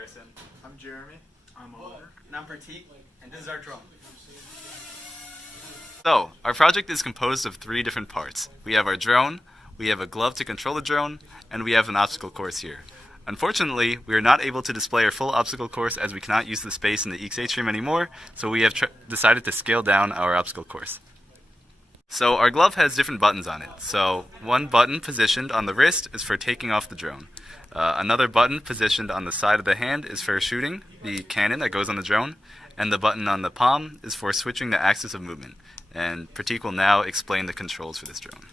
Harrison. I'm Jeremy. I'm Oliver. And I'm Prateek, and this is our drone. So, our project is composed of 3 different parts. We have our drone, we have a glove to control the drone, and we have an obstacle course here. Unfortunately, we are not able to display our full obstacle course as we cannot use the space in the EECS stream anymore, so we have decided to scale down our obstacle course. So our glove has different buttons on it. So one button positioned on the wrist is for taking off the drone. Another button positioned on the side of the hand is for shooting the cannon that goes on the drone, and the button on the palm is for switching the axis of movement. And Prateek will now explain the controls for this drone.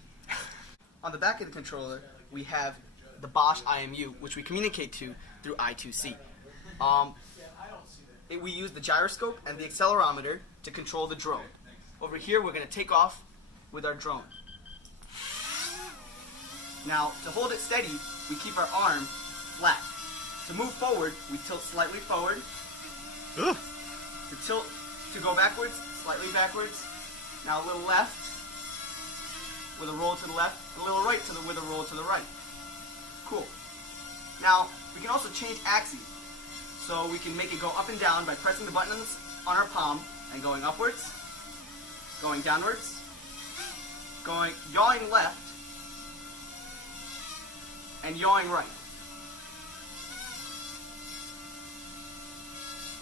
On the back of the controller, we have the Bosch IMU, which we communicate to through I2C. We use the gyroscope and the accelerometer to control the drone. Over here, we're going to take off with our drone. Now, to hold it steady, we keep our arm flat. To move forward, we tilt slightly forward. Ugh. To go backwards, slightly backwards. Now a little left with a roll to the left, a little right with a roll to the right. Cool. Now, we can also change axes. So we can make it go up and down by pressing the buttons on our palm and going upwards, going downwards, yawing left, and yawing right.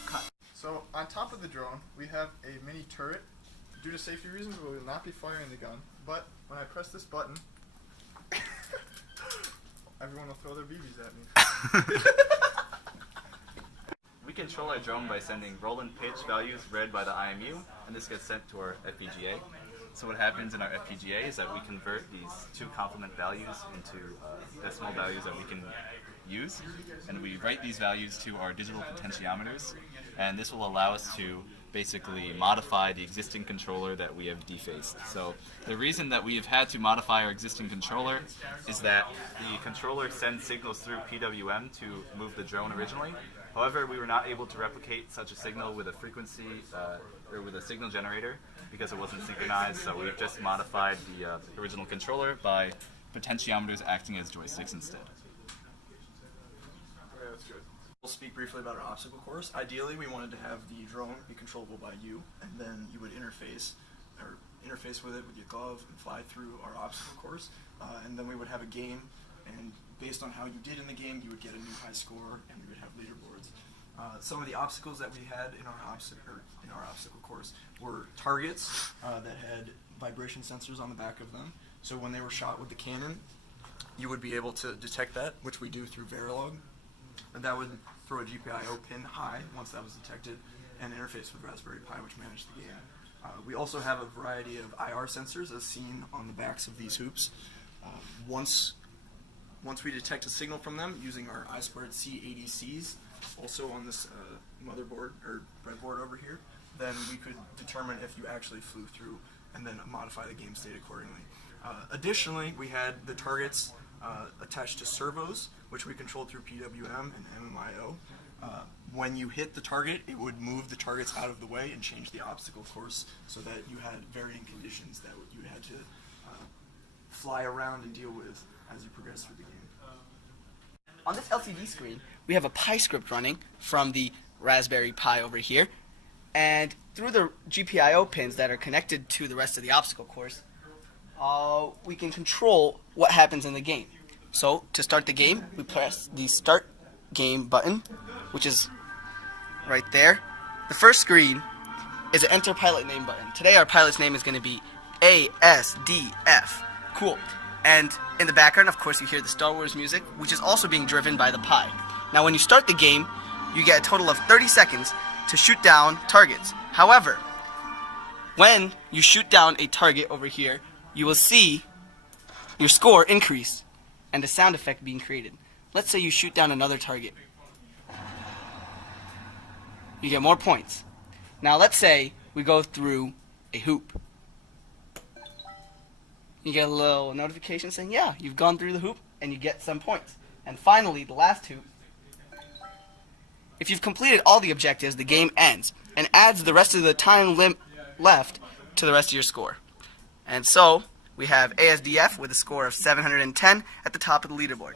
Cut. So on top of the drone, we have a mini turret. Due to safety reasons, we will not be firing the gun. But when I press this button, everyone will throw their BBs at me. We control our drone by sending roll and pitch values read by the IMU, and this gets sent to our FPGA. So what happens in our FPGA is that we convert these 2 complement values into decimal values that we can use, and we write these values to our digital potentiometers, and this will allow us to basically modify the existing controller that we have defaced. So the reason that we have had to modify our existing controller is that the controller sends signals through PWM to move the drone originally. However, we were not able to replicate such a signal with a frequency or with a signal generator because it wasn't synchronized, so we've just modified the original controller by potentiometers acting as joysticks instead. Okay, that's good. We'll speak briefly about our obstacle course. Ideally, we wanted to have the drone be controllable by you, and then you would interface with it with your glove and fly through our obstacle course, and then we would have a game, and based on how you did in the game, you would get a new high score, and we would have leaderboards. Some of the obstacles that we had in our obstacle course were targets that had vibration sensors on the back of them. So when they were shot with the cannon, you would be able to detect that, which we do through Verilog. And that would throw a GPIO pin high once that was detected, and interface with Raspberry Pi, which managed the game. We also have a variety of IR sensors as seen on the backs of these hoops. Once we detect a signal from them using our I2C ADCs, also on this motherboard or breadboard over here, then we could determine if you actually flew through and then modify the game state accordingly. Additionally, we had the targets attached to servos, which we controlled through PWM and MMIO. When you hit the target, it would move the targets out of the way and change the obstacle course so that you had varying conditions that you had to fly around and deal with as you progress through the game. On this LCD screen, we have a Pi script running from the Raspberry Pi over here, and through the GPIO pins that are connected to the rest of the obstacle course, we can control what happens in the game. So to start the game, we press the Start Game button, which is right there. The first screen is an Enter Pilot Name button. Today our pilot's name is going to be ASDF. Cool. And in the background, of course, you hear the Star Wars music, which is also being driven by the Pi. Now when you start the game, you get a total of 30 seconds to shoot down targets. However, when you shoot down a target over here, you will see your score increase and a sound effect being created. Let's say you shoot down another target. You get more points. Now let's say we go through a hoop. You get a little notification saying, yeah, you've gone through the hoop, and you get some points. And finally, the last hoop. If you've completed all the objectives, the game ends and adds the rest of the time left to the rest of your score. And so, we have ASDF with a score of 710 at the top of the leaderboard.